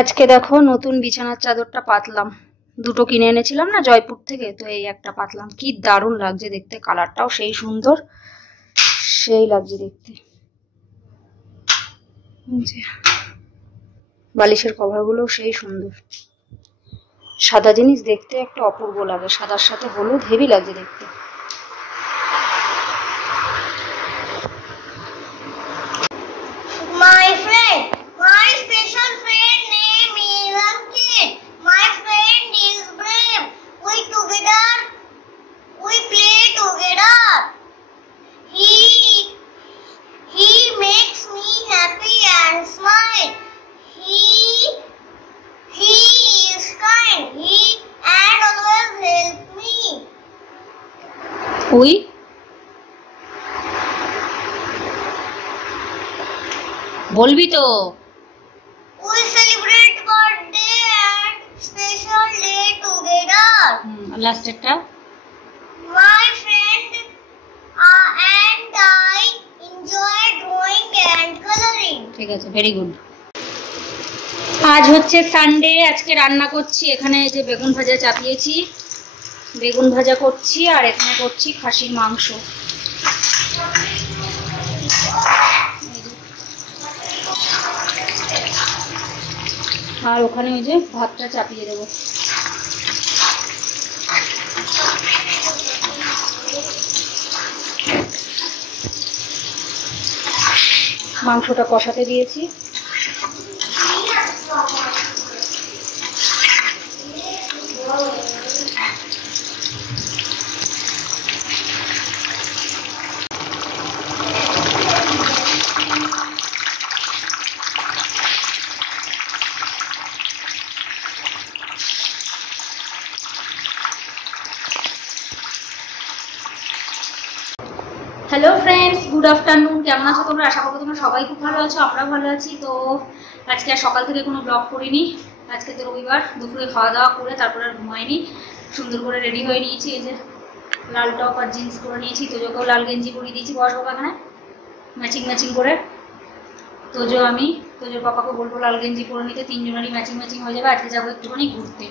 আজকে দেখো নতুন বিছানার চাদরটা পাতলাম। দুটো কিনে এনেছিলাম না জয়পুর থেকে, তো এই একটা পাতলাম। কি দারুণ লাগছে দেখতে, কালারটাও সেই সুন্দর, সেই লাগছে দেখতে। বালিশের কভারগুলোও সেই সুন্দর। সাদা জিনিস দেখতে একটা অপূর্ব লাগে, সাদার সাথে হলুদ হেভি লাগছে দেখতে। উই বলবি তো? We celebrate birthday and special day together. লাস্টেরটা My friend and I enjoy drawing and coloring. ঠিক আছে, ভেরি গুড। আজ হচ্ছে সানডে, আজকে রান্না করছি। এখানে যে বেগুন ভাজা চাপিয়েছি, বেগুন ভাজা করছি, আর এখানে করছি খাসির মাংস। আর ওখানে ওই যে ভাতটা চাপিয়ে দেবো। মাংসটা কষাতে দিয়েছি। Hello friends, good afternoon. কেমন আছো তোমরা? আশা করবো তোমরা সবাই খুব ভালো আছো, আমরাও ভালো আছি। তো আজকে আর সকাল থেকে কোনো ব্লগ করিনি। আজকে তো রবিবার, দুপুরে খাওয়া দাওয়া করে তারপরে আর ঘুমাইনি। সুন্দর করে রেডি হয়ে নিয়েছি, এই যে লাল টপ আর জিন্স করে নিয়েছি। তোজোকেও লাল গেঞ্জি পরিয়ে দিয়েছি, বসবো এখানে ম্যাচিং করে। তোজোর পাপাকে বলবো লাল গেঞ্জি পরে নিতে, তিনজনেরই ম্যাচিং হয়ে যাবে। আজকে যাবো একটুখানি ঘুরতে।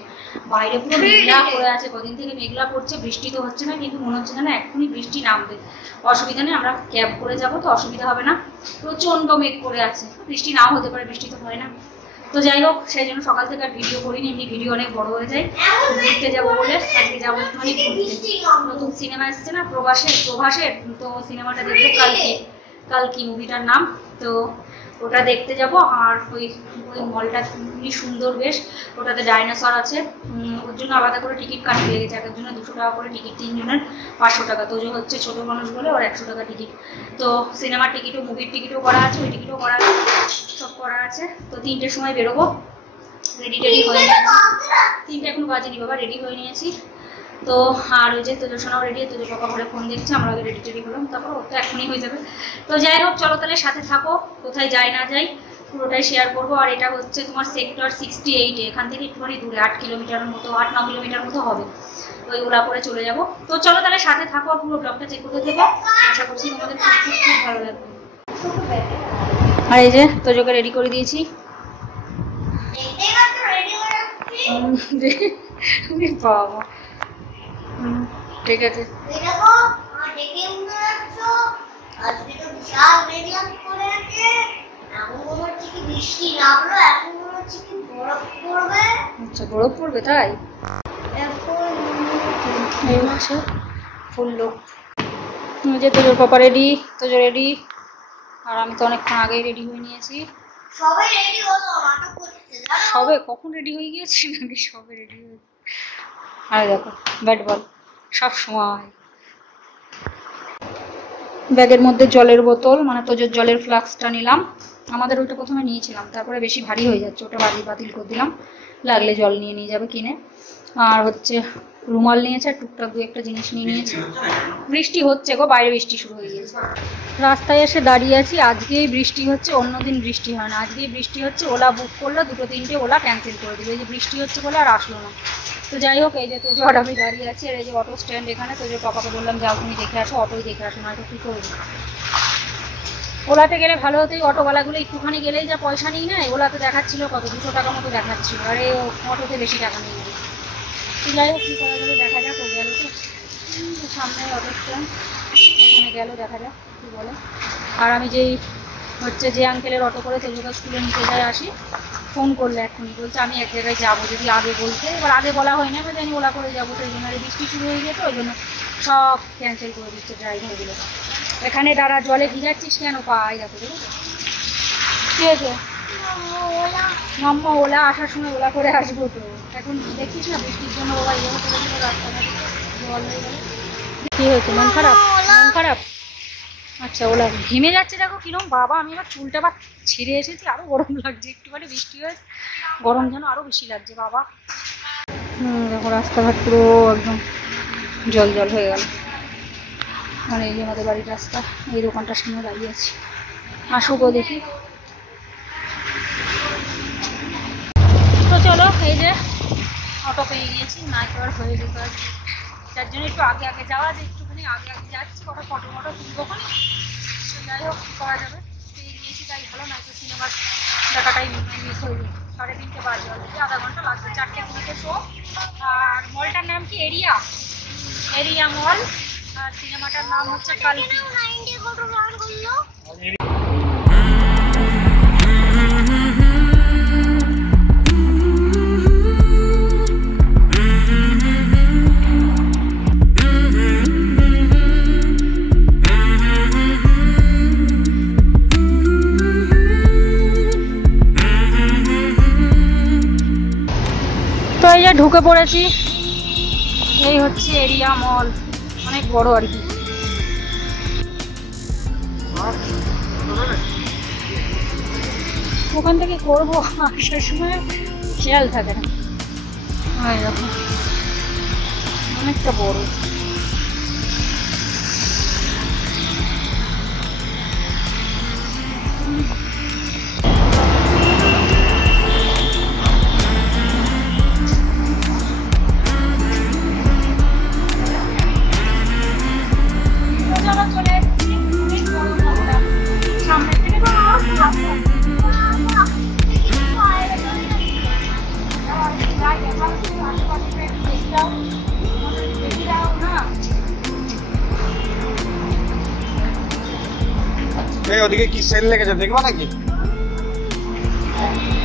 বাইরে পুরো মেঘলা করে আছে, কদিন থেকে মেঘলা পড়ছে, বৃষ্টি তো হচ্ছে না, কিন্তু মনে হচ্ছে যেন এক্ষুনি বৃষ্টি নামবে। অসুবিধা নেই, আমরা ক্যাব করে যাবো, তো অসুবিধা হবে না। প্রচণ্ড মেঘ করে আছে, বৃষ্টি নাও হতে পারে, বৃষ্টি তো হয় না। তো যাই হোক, সেই জন্য সকাল থেকে আর ভিডিও করিনি, এমনি ভিডিও অনেক বড় হয়ে যায়। ঘুরতে যাবো বলে আজকে যাবো একটুখানি ঘুরতে। নতুন সিনেমা এসছে না প্রভাসের, তো সিনেমাটা দেখবো কালকি মুভিটার নাম। তো ওটা দেখতে যাব। আর ওই মলটা খুবই সুন্দর বেশ, ওটাতে ডাইনোসর আছে। ওর জন্য আলাদা করে টিকিট কাটতে লেগেছে, একের জন্য 200 টাকা করে টিকিট, তিনজনের 500 টাকা। তো হচ্ছে ছোট মানুষ বলে ওর 100 টাকা টিকিট। তো সিনেমার টিকিটও, মুভির টিকিটও করা আছে, ওই টিকিটও করা আছে, সব করা আছে। তো 3টের সময় বেরোবো, রেডি হয়ে নিয়েছি। 3টে এখন বাজেনি বাবা, রেডি হয়ে নিয়েছি। তো আর ওই যে তোজোর সোনাও রেডি, তোজোর পাপা করে ফোন দেখছে, আমরা আগে রেডি হলাম, তারপর ও তো এখনই হয়ে যাবে। তো যাই হোক, চলো তাহলে সাথে থাকো, কোথায় যাই না যাই পুরোটাই শেয়ার করবো। আর এটা হচ্ছে তোমার সেক্টর 68, এখান থেকে একটুখানি দূরে, 8 কিলোমিটার মতো, 8-9 কিলোমিটার মতো হবে। ওই ওলা করে চলে যাব। তো চলো তাহলে সাথে থাকো, পুরো ব্লগটা চেক করতে থেকো, আশা করছি তোমাদের খুব ভালো লাগবে। আর এই যে তোজোকে রেডি করে দিয়েছি। বাবা, ঠিক আছে। আচ্ছা, বরফ পড়বে তাই? ফুল লোক। যে তোজোর পাপা রেডি, তোজো রেডি, আর আমি তো অনেকক্ষণ আগেই রেডি হয়ে নিয়েছি। সবে কখন রেডি হয়ে গিয়েছি নাকি? সবে রেডি হয়ে। আর দেখো ব্যাট বল সব সময়। ব্যাগের মধ্যে জলের বোতল, মানে তোজোর জলের ফ্লাস্কটা নিলাম। আমাদের ওইটা প্রথমে নিয়েছিলাম, তারপরে বেশি ভারী হয়ে যাচ্ছে, ওটা বাতিল করে দিলাম। লাগলে জল নিয়ে যাবে কিনে। আর হচ্ছে রুমাল নিয়েছে, আর টুকটাক 2-1টা জিনিস নিয়ে নিয়েছি। বৃষ্টি হচ্ছে গো, বাইরে বৃষ্টি শুরু হয়ে গিয়েছে। রাস্তায় এসে দাঁড়িয়ে আছি, আজকেই বৃষ্টি হচ্ছে, অন্যদিন বৃষ্টি হয় না, আজকেই বৃষ্টি হচ্ছে। ওলা বুক করলো, 2-3টে ওলা ক্যান্সেল করে দিল, এই যে বৃষ্টি হচ্ছে বলে আর আসলো না। তো যাই হোক, এই যে তোজো আর আমি দাঁড়িয়ে আছি, আর এই যে অটো স্ট্যান্ড এখানে। তোজোর পাপাকে বললাম যাও তুমি দেখে আসো, অটোই দেখে আসো, না তো কী করবো। ওলাতে গেলে ভালো হতো, অটোওয়ালাগুলো একটুখানি গেলেই যা পয়সা নিই না, ওলাতে দেখাচ্ছিল কত 200 টাকা মতো দেখাচ্ছিল, আর এই অটোতে বেশি টাকা নিয়ে নেবে। যাই হোক কী করা যাবে দেখা যাক। ও গেল তো সামনে অটো স্ট্যান্ড, ওখানে গেল, দেখা যাক কী বলে। আর আমি যেই হচ্ছে যে আঙ্কেলের অটো করে তেজুকা স্কুলে নিতে যাই আসি, ফোন করলে এখনই বলছে আমি এক জায়গায় যাবো, যদি আগে বলতে, এবার আগে বলা হয় না, এবার জানি ওলা করে যাবো, সেই জন্য বৃষ্টি শুরু হয়ে যেত, ওই জন্য সব ক্যান্সেল করে দিচ্ছে ড্রাইভারগুলো। এখানে দাঁড়া, জলে ভিজাচ্ছিস কেন? পাই দেখো, দেখো কী হয়েছে? মাম্মা ওলা, আসার সময় ওলা করে আসবো তো, এখন দেখিস না বৃষ্টির জন্য ওলা ইয়ে করে দিল, রাস্তাঘাটে জল হয়ে গেল। কী হয়েছে? মন খারাপ? মন খারাপ? আচ্ছা, ওলা ঘেমে যাচ্ছে দেখো কিরম। বাবা আমি এবার চুলটা বা ছিঁড়ে এসেছি, আরও গরম লাগছে, একটুখানি বৃষ্টি হয়েছে, গরম যেন আরও বেশি লাগছে বাবা। দেখো রাস্তাঘাট পুরো একদম জল জল হয়ে গেল। মানে এই যে আমাদের বাড়ির রাস্তা, এই দোকানটার সামনে দাঁড়িয়ে আছি, আসুকও দেখি। তো চলো, এই যে অটো পেয়ে গিয়েছি, না এবার হয়ে যেত আর, যার জন্য একটু আগে আগে যাওয়া, যে একটুখানি আগে আগে যাচ্ছি, কটা ফটো মটো তুলবো ওখানে। যাই হোক কী করা যাবে, পেয়ে গিয়েছি তাই ভালো, না তো সিনেমার দেখাটাই মিস হয়ে যায়। 3:30 বাজে, অলরেডি আধা ঘন্টা লাগবে, 4:20 শো। আর মলটার নাম কি? এরিয়া মল। আর সিনেমাটার নাম হচ্ছে কালকি। তো এই যে ঢুকে পড়েছি, এই হচ্ছে এরিয়া মল, অনেক বড় আর কি। ওখান থেকে করবো, আসার সময় খেয়াল থাকে না, এরকম অনেকটা বড়। ওদিকে কি সেল লেগেছে দেখবা নাকি?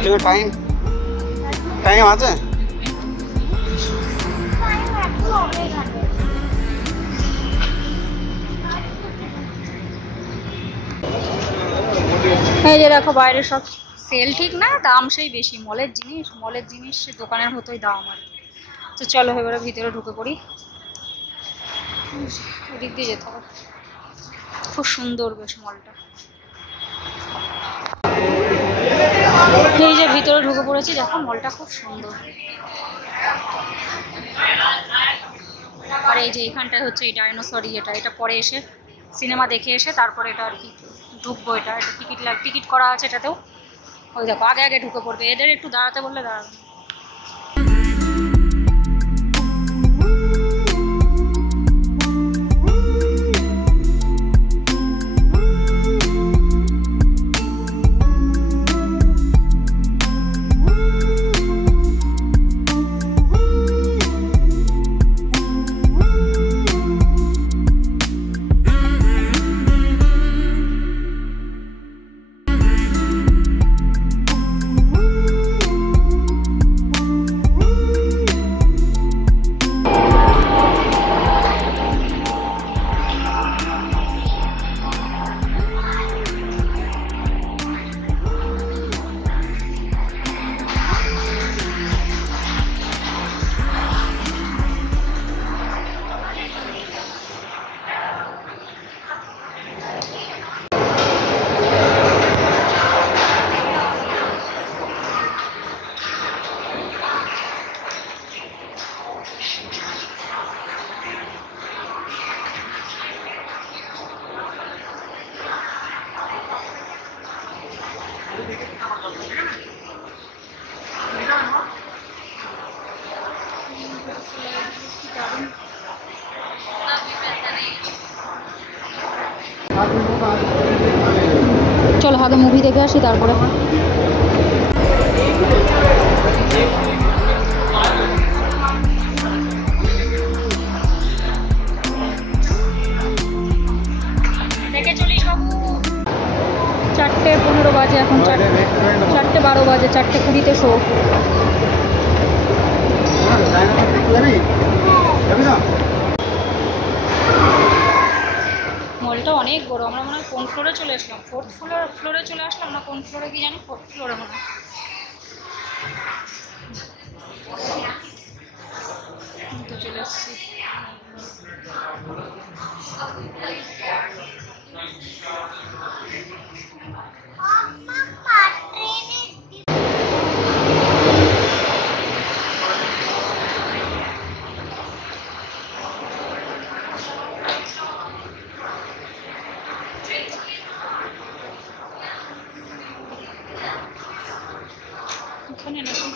কিন্তু টাইম আছে। এই যে দেখো বাইরে সব সেল, ঠিক না, দাম সেই বেশি, মলের জিনিস দোকানের মতোই দাম আর কি। তো চলো এবারে ভিতরে ঢুকে পড়ি, ওদিক দিয়ে যেতে হবে। খুব সুন্দর বেশ মলটা। এই যে ভিতরে ঢুকে পড়েছি, দেখো মলটা খুব সুন্দর। আর এই যে এখানটায় হচ্ছে এই ডাইনোসর, এটা পরে এসে সিনেমা দেখে এসে তারপরে এটা আর কি ঢুকবো। এটা টিকিট করা আছে এটাতেও। ওই দেখো আগে আগে ঢুকে পড়বে, এদের একটু দাঁড়াতে বললে দাঁড়াবে। আগে মুভি দেখে আসি তারপরে। দেখে চলিস বাবু। 4:15 বাজে এখন, 4:12 বাজে, 4:20 শো। মলটা অনেক বড়। আমরা মনে হয় কোন ফ্লোরে চলে আসলাম, 4th ফ্লোরে চলে আসলাম না কোন ফ্লোরে কি জানি, 4th ফ্লোরে মনে হয়। তো চলে আসছি। এখানে নাকি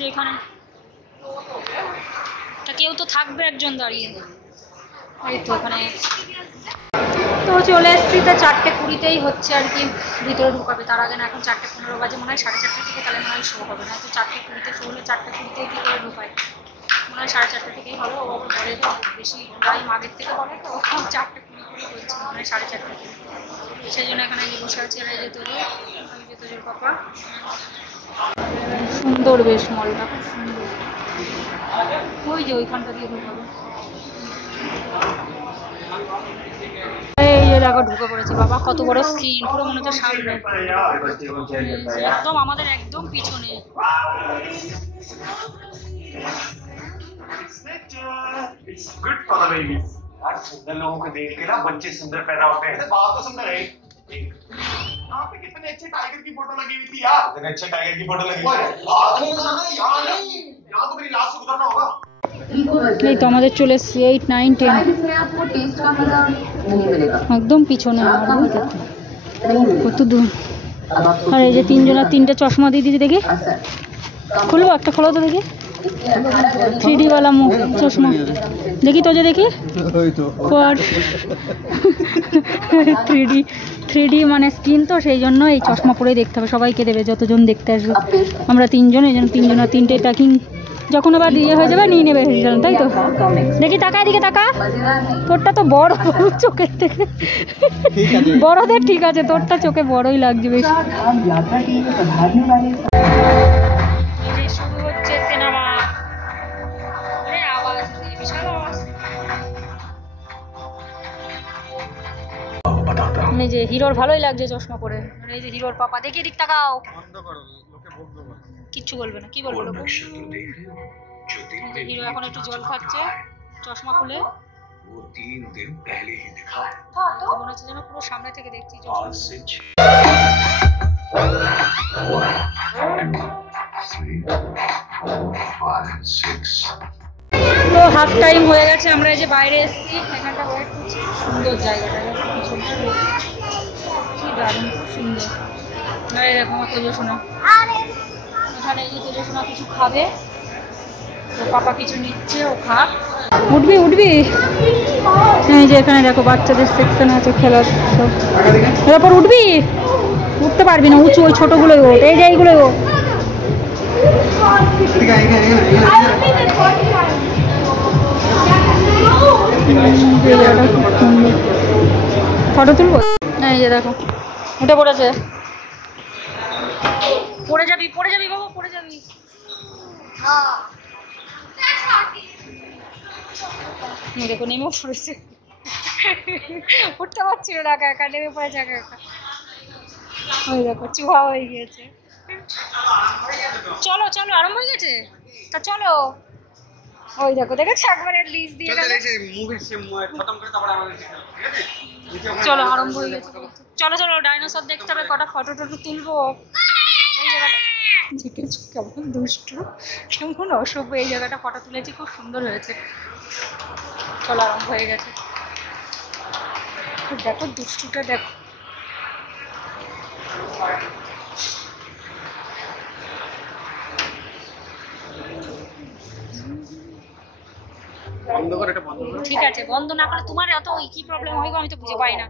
যেখানে কেউ তো থাকবে একজন দাঁড়িয়ে। এই তো ওখানে তো চলে এসছি। তো 4:20 হচ্ছে আর কি ভিতরে ঢুকাবে। তার আগে না, এখন 4:15 বাজে, মনে হয় 4:30 থেকে তাহলে মনে হয় শো হবে না। তো 4:20 শো হলে 4:20 কি করে ঢুকায়, মনে হয় 4:30 থেকেই হবে। ও আবার বলে তো বেশি টাইম আগের থেকে বলে, তো 4:20 করে বলছে, মনে হয় 4:30 থেকে। সেই জন্য এখানে গিয়ে বসে আছি। আর এই যে তোজোর পাপা। সুন্দর বেশ মলটা, খুব সুন্দর। ওই যে ওইখানটা দিয়ে ঢুকাবে। এই যে দেখো ঢুকে পড়েছে বাবা, কত বড় স্ক্রিন, পুরো মনে হচ্ছে সামনে, একদম আমাদের একদম পিছনে। Good for the baby. यार सुंदर लोगों को देख के ना बच्चे सुंदर पैदा होते हैं। बात तो सुंदर है। यहाँ पे कितने अच्छे टाइगर की फोटो लगी हुई थी यार। कितने अच्छे टाइगर की फोटो लगी हुई है। यहाँ नहीं, यहाँ तो मेरी लाश से गुजरना होगा। এই তো আমাদের চলে এসছি 8, 9, 10 একদম পিছনে। কত দূর। আর এই যে তিনটে চশমা দিয়ে দিদি, দেখি খুলবো, একটা খোলো তো দেখি। 3D वाला চশমা দেখি তো, যে দেখি 3D মানে স্ক্রিন, তো সেই জন্য এই চশমা পরেই দেখতে হবে। সবাইকে দেবে যতজন দেখতে আসবে। আমরা 3 জন, এই জন্য 3 জন, 3টে প্যাকিং। যখন আবার দিয়ে হয়ে যাবে নিয়ে নেবে রিটার্ন, তাই তো? দেখি তাকা, এদিকে তাকা। তোরটা তো বড় চোখের থেকে, বড়দের ঠিক আছে, তোরটা চোখে বড়ই লাগছে বেশ। শুরু হচ্ছে সিনেমা। আওয়াজ বিশাল আওয়াজ। এই যে হিরোর ভালোই লাগছে চশমা পরে। এই যে হিরোর পাপা, দেখি দিক তাকাও। কিচ্ছু বলবে না, কি বলবো লোক। হিরো এখন একটু জল খাচ্ছে চশমা খুলে। মনে হচ্ছে যেন পুরো সামনে থেকে দেখছি। তো হাফ টাইম হয়ে গেছে, আমরা এই যে বাইরে এসেছি, এখানটা ওয়েট করছি। সুন্দর জায়গাটা, কি দারুণ, খুব সুন্দর। এই দেখো আমার তোজো শোনা, এখানে এই যে তোজো শোনা কিছু খাবে, তো পাপা কিছু নিচ্ছে, ও খাক। উঠবি এই যে এখানে দেখো বাচ্চাদের সেকশন আছে, খেলার সব। এরপর উঠবি, উঠতে পারবি না, উঁচু, ওই ছোটগুলোই ওঠ, এই যে এইগুলোই ওঠ। ফটো তুলবো। এই যে দেখো উঠে পড়েছে। পড়ে যাবি বাবা, পড়ে যাবি। দেখো নেমে পড়েছে, উঠতে পারছিল না, একা একা নেমে পড়েছে একা একা। ওই দেখো চুহা হয়ে গিয়েছে। চলো আরম্ভ হয়ে গেছে, তা চলো। ওই দেখো দেখেছো, একবারে লিস্ট দিয়ে চলো আরম্ভ হয়ে গেছে। চলো ডাইনোসর দেখতে হবে, কটা ফটো টটো তুলবো। এই জায়গাটা দেখেছো কেমন দুষ্টু, কেমন অসভ্য। এই জায়গাটা ফটো তুলেছি, খুব সুন্দর হয়েছে। চলো আরম্ভ হয়ে গেছে। দেখো দুষ্টুটা দেখো। বন্ধ করে এটা বন্ধ করে। ঠিক আছে, বন্ধ না করে তোমার এত কি প্রবলেম হয় গো, আমি তো বুঝে পাই না।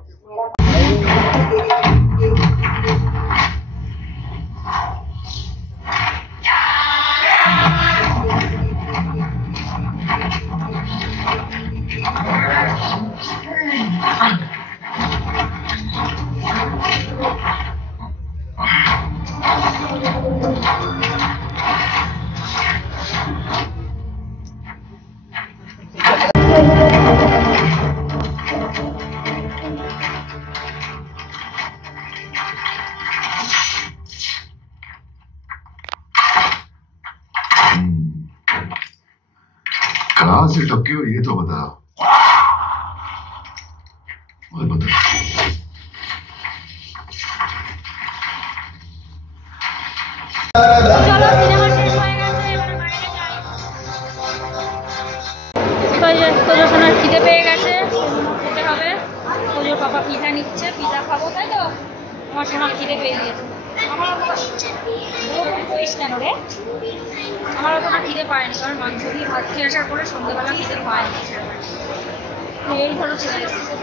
कहाँ से टपके हो ये तो बताओ। और बताओ চলো, সিনেমা শেষ হয়ে গেছে, এবারে বাইরে যাই। তো এই যে তোজো সোনার খিদে পেয়ে গেছে, খেতে হবে। তোজোর পাপা পিজা নিচ্ছে, পিজা খাবো, তাই তো? আমার সোনার খিদে পেয়ে গিয়েছে। আমার করিস কেন রে? আমার অতটা খিদে পায়নি, কারণ মাংস দিয়ে ভাত খেয়ে আসার পরে সন্ধ্যেবেলা খিদে পায়নি। এই ধরো ছেলে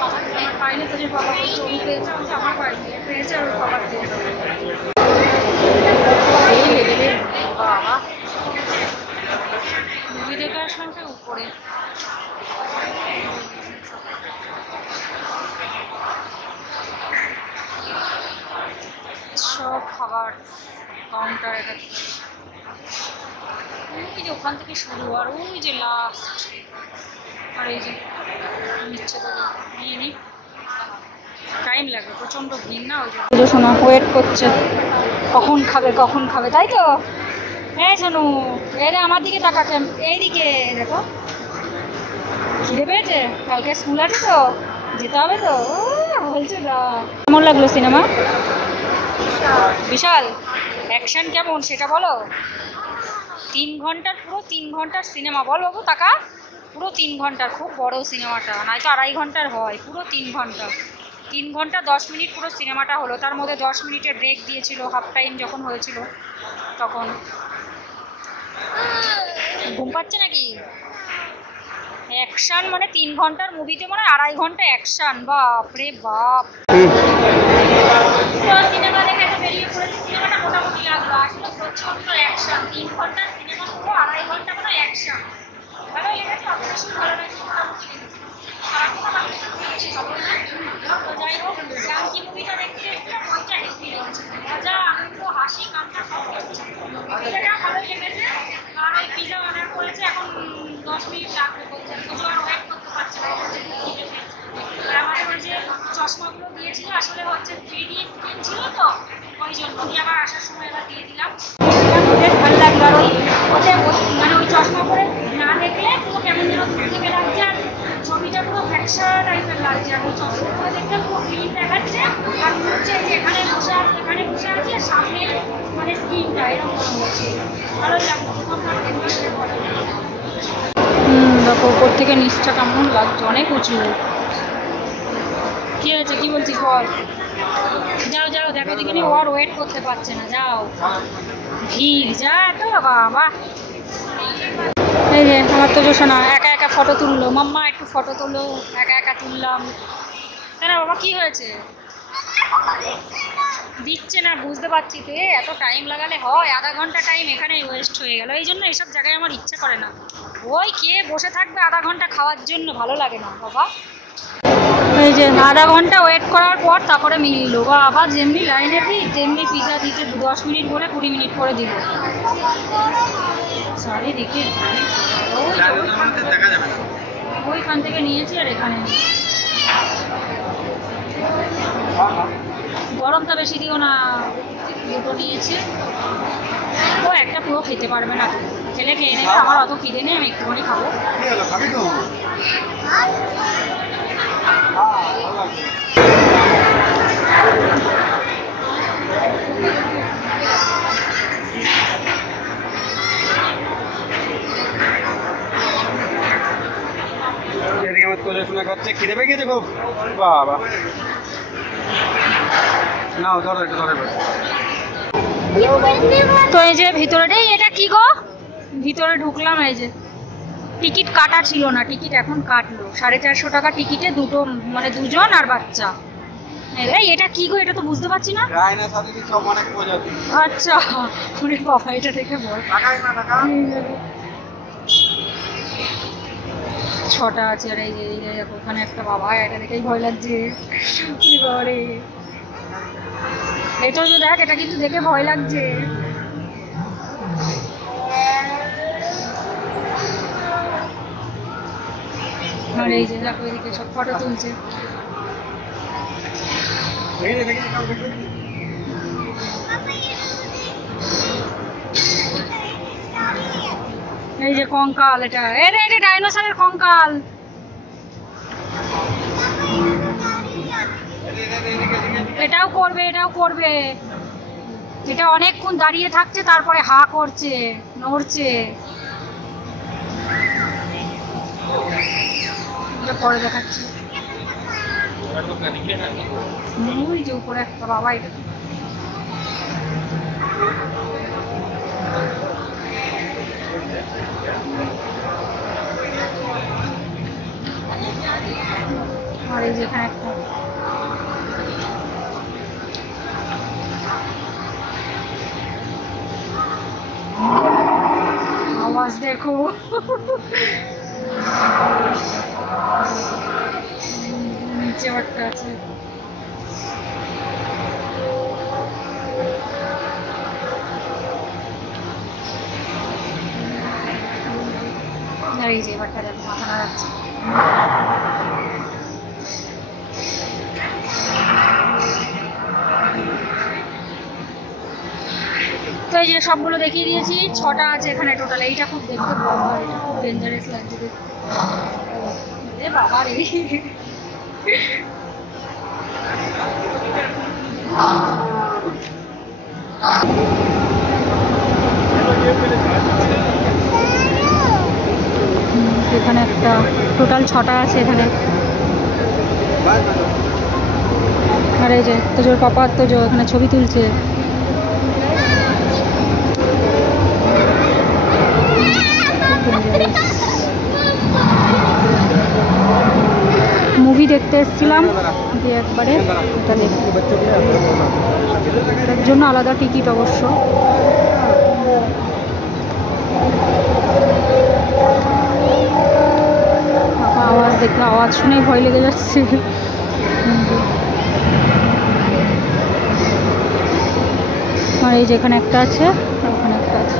আমার পায়নি, তোজোর পাপা চড়ি পেয়েছে, আমার পায়নি, পেয়েছে আর ওর পাপার পেয়েছে। বাবা মুভি দেখে আসলাম সে উপরে। সব খাবার কাউন্টার এটা কি যে ওখান থেকে শুরু, আর ওই যে লাস্ট, আর এই যে নিচ্ছে তো নিয়ে নি, টাইম লাগবে, প্রচন্ড ভিড় না। ওই যে শোনা ওয়েট করছে কখন খাবে কখন খাবে, তাই তো? হ্যাঁ শোনো, এরা আমার দিকে তাকাতে, এইদিকে দেখো, খিদে পেয়েছে, কালকে স্কুল আছে তো, যেতে হবে তো, বলছে না। কেমন লাগলো সিনেমা? বিশাল অ্যাকশন কেমন সেটা বলো। 3 ঘন্টার, পুরো 3 ঘন্টার সিনেমা, বলো গো টাকা, পুরো 3 ঘন্টার, খুব বড় সিনেমাটা, নয়তো 2.5 ঘন্টার হয়, পুরো 3 ঘন্টা। 3 ঘন্টা 10 মিনিট পুরো সিনেমাটা হলো, তার মধ্যে 10 মিনিটের ব্রেক দিয়েছিল, হাফ টাইম যখন হয়েছিল তখন। ঘুম পাচ্ছে নাকি? অ্যাকশন মানে 3 ঘন্টার মুভিতে মানে 2.5 ঘন্টা অ্যাকশন, বাপ রে বাপ। সিনেমা দেখে তো বেরিয়ে পড়েছি, সিনেমাটা মোটামুটি লাগলো, আসলে প্রচন্ড অ্যাকশন। 3 ঘন্টার সিনেমা পুরো 2.5 ঘন্টা কোনো অ্যাকশন, ভালো লেগেছে, অত বেশি ভালো লেগেছে, মোটামুটি যাই হোক, ডাঙ্কি মুভিটা দেখতে ওইটা এক্সপিরিয়েন্স, মজা, আনন্দ, হাসি, কান্না সব হচ্ছে, মুভিটা ভালোই লেগেছে। আর ওই পিজা অর্ডার করেছে, এখন 10 মিনিট লাগবে বলছে, কিছু আর ওয়েট করতে পারছে না, আর আমাদের ওই যে চশমাগুলো দিয়েছিল আসলে হচ্ছে 3D স্ক্রিন ছিল তো, ওই জন্য দিয়ে আবার আসার সময় এবার দিয়ে দিলাম। বেশ ভালো লাগলো, আর ওই ওতে মানে ওই চশমা পরে না দেখলে পুরো কেমন যেন থেকে লাগছে, আর ছবিটা পুরো ফ্যাকশন টাইপের লাগছে, আর ওই চশমা পরে দেখতে পুরো ক্লিন দেখাচ্ছে, আর হচ্ছে যে এখানে বসে আছে, এখানে বসে আছে, সামনে মানে স্ক্রিনটা এরকম হচ্ছে, ভালো লাগলো। দেখো উপর থেকে নিচটা কেমন লাগছে, অনেক উঁচু। কি হয়েছে, কি বলছিস বল? যাও যাও দেখো দেখিনি, ও আর ওয়েট করতে পারছে না, যাও, ভিড় যা এত, বাবা। এই যে আমার তো জোসনা একা একা ফটো তুললো, মাম্মা একটু ফটো তুলো, একা একা তুললাম। কেন বাবা, কি হয়েছে? দিচ্ছে না, বুঝতে পারছি তো, এত টাইম লাগালে হয়? আধা ঘন্টা টাইম এখানে ওয়েস্ট হয়ে গেল, এই জন্য এইসব জায়গায় আমার ইচ্ছে করে না। ওই কে বসে থাকবে আধা ঘন্টা খাওয়ার জন্য, ভালো লাগে না বাবা। এই যে আধা ঘন্টা ওয়েট করার পর তারপরে মিললো, বা আবার যেমনি লাইনে দিই তেমনি পিজা দিতে 10 মিনিট বলে 20 মিনিট করে দিল। চারিদিকে ওইখান থেকে নিয়েছি, আর এখানে গরমটা বেশি দিও না, দুটো নিয়েছি। ও একটা পুরো খেতে পারবে না, খেলে খেয়ে নেবে, আমার অত খিদে নেই, আমি একটুখানি খাবো। এদিকে আমার তোজো শোনা খাচ্ছে, খিদে পেয়ে গেছে খুব, বাবা। নাও ধরো, একটু ধরে। তো এই যে ভিতরে, এটা কি গো, ভিতরে ঢুকলাম, এই যে টিকিট কাটা ছিল না, টিকিট এখন কাটলো। 450 টাকা টিকিটে দুটো, মানে দুজন আর বাচ্চা। এই এটা কি গো, এটা তো বুঝতে পারছি না। আচ্ছা ওরে বাবা, এটা দেখে বল। 6টা আছে। আর এই যে দেখো ওখানে একটা বাবা, এটা দেখেই ভয় লাগছে। এটা তো দেখ, এটা কিন্তু দেখে ভয় লাগছে। আর এই যে দেখো এদিকে সব ফটো তুলছে। এই যে কঙ্কাল, এটা এটা ডাইনোসরের কঙ্কাল। এটাও করবে, এটাও করবে। এটা অনেকক্ষণ দাঁড়িয়ে থাকছে, তারপরে হা করছে, নড়ছে। এটা পরে দেখাচ্ছি। ওই যে উপরে একটা বাবা, এটা আর এই যেখানে একটা আওয়াজ দেখো। নিচে একটা আছে। আর এই যে এবারটা দেখো মাথা নাড়াচ্ছে। তো এই যে সবগুলো দেখিয়ে দিয়েছি। 6টা আছে এখানে টোটাল। এইটা খুব দেখতে বাবা, এটা খুব ডেঞ্জারাস লাগছে দেখতে। বাবা রে, এখানে একটা টোটাল 6টা আছে এখানে। আর এই যে তোজোর পাপা তোজো এখানে ছবি তুলছে। মুভি দেখতে এসেছিলাম, দিয়ে একবারে এটা দেখি। এটার জন্য আলাদা টিকিট অবশ্য। আওয়াজ দেখলে, আওয়াজ শুনেই ভয় লেগে যাচ্ছে। আর এই যেখানে একটা আছে, ওখানে একটা আছে।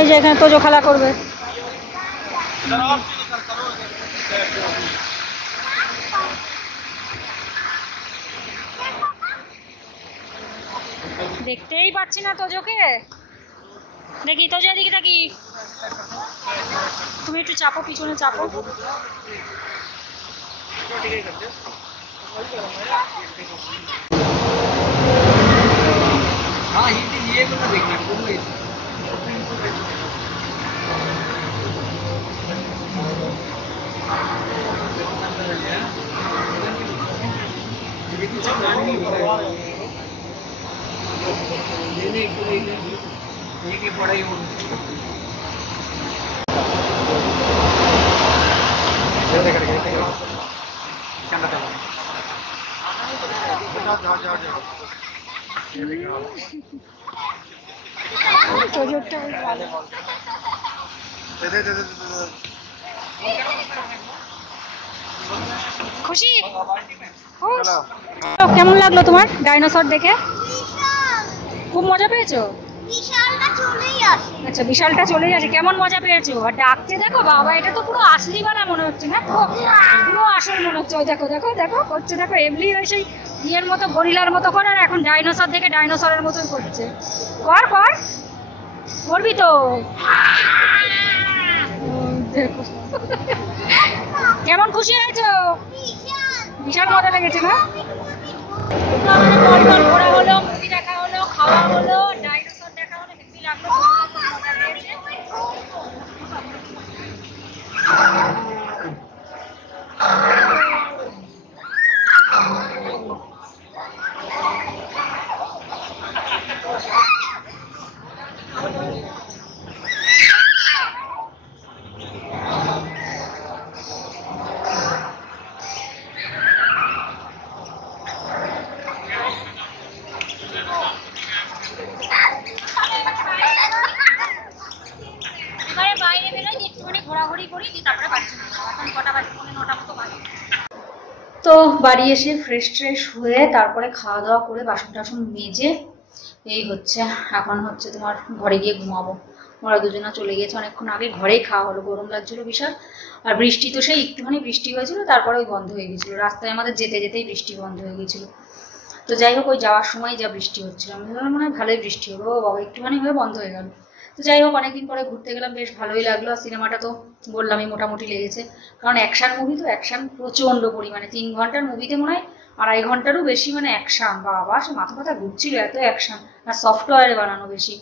এই যে এখানে তোজো খেলা করবে। দেখতেই পাচ্ছি না তোজোকে। দেখি তোজো এদিকে থাকি, তুমি একটু চাপো, পিছনে চাপো। খুশি? কেমন লাগলো তোমার ডাইনোসর দেখে? খুব মজা পেয়েছো? বিশালটা চলেই আসে। আচ্ছা, বিশালটা চলেই আসে। কেমন মজা পেয়েছো? আর ডাকতে দেখো বাবা, এটা তো পুরো আসলি বানা মনে হচ্ছে না, পুরো আসল মনে হচ্ছে। ওই দেখো দেখো দেখো করছে, দেখো এমনি ওই সেই ইয়ের মতো, গরিলার মতো করে। আর এখন ডাইনোসর দেখে ডাইনোসরের মতোই করছে। কর কর, করবি তো। দেখো কেমন খুশি হয়েছো? বিশাল মজা লেগেছে না? ঘোরা হলো, মুভি দেখা হলো, খাওয়া হলো, ডাইনোসর দেখা হলো, হেভি লাগলো। একটুখানি ঘোরাঘুরি করি, দিয়ে তারপরে বাড়ি চলে যাবো। এখন কটা বাজে, 9:30 মতো বাজে। তো বাড়ি এসে ফ্রেশ ট্রেশ হয়ে তারপরে খাওয়া দাওয়া করে বাসন টাসন মেজে এই হচ্ছে এখন হচ্ছে তোমার ঘরে গিয়ে ঘুমাবো। ওরা দুজনা চলে গেছে অনেকক্ষণ আগে, ঘরেই খাওয়া হলো, গরম লাগছিল বিশাল। আর বৃষ্টি তো সেই একটুখানি বৃষ্টি হয়েছিল, তারপরে ওই বন্ধ হয়ে গেছিলো, রাস্তায় আমাদের যেতে যেতেই বৃষ্টি বন্ধ হয়ে গেছিলো। তো যাই হোক, ওই যাওয়ার সময় যা বৃষ্টি হচ্ছিল, আমি ভাবলাম মনে হয় ভালোই বৃষ্টি হলো, ও বাবা একটুখানি হয়ে বন্ধ হয়ে গেল। তো যাই হোক, অনেকদিন পরে ঘুরতে গেলাম, বেশ ভালোই লাগলো। আর সিনেমাটা তো বললামই মোটামুটি লেগেছে, কারণ অ্যাকশান মুভি তো, অ্যাকশান প্রচণ্ড পরিমাণে। 3 ঘন্টার মুভিতে মনে হয় 2.5 ঘন্টারও বেশি মানে অ্যাকশান, বাবা সে মাথা মাথা ঘুরছিল, এত অ্যাকশান। আর সফটওয়্যারে বানানো বেশি।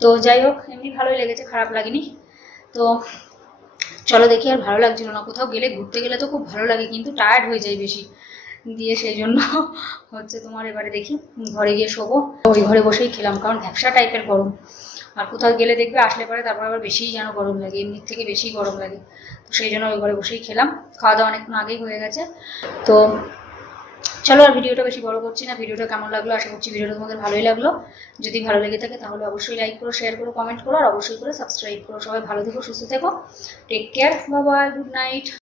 তো যাই হোক, এমনি ভালোই লেগেছে, খারাপ লাগেনি। তো চলো দেখি, আর ভালো লাগছিল না। কোথাও গেলে, ঘুরতে গেলে তো খুব ভালো লাগে, কিন্তু টায়ার্ড হয়ে যায় বেশি দিয়ে, সেই জন্য হচ্ছে তোমার এবারে দেখি ঘরে গিয়ে শোবো। ওই ঘরে বসেই খেলাম, কারণ ভ্যাপসা টাইপের গরম। আর কোথাও গেলে দেখবে আসলে পরে তারপর আবার বেশিই যেন গরম লাগে, এমনির থেকে বেশি গরম লাগে। তো সেই জন্য ওই ঘরে বসেই খেলাম। খাওয়া দাওয়া অনেকক্ষণ আগেই হয়ে গেছে। তো চলো, আর ভিডিওটা বেশি বড় করছি না। ভিডিওটা কেমন লাগলো, আশা করছি ভিডিওটা তোমাদের ভালোই লাগলো। যদি ভালো লেগে থাকে তাহলে অবশ্যই লাইক করো, শেয়ার করো, কমেন্ট করো, আর অবশ্যই করে সাবস্ক্রাইব করো। সবাই ভালো থেকো, সুস্থ থেকো, take care, bye bye, good night.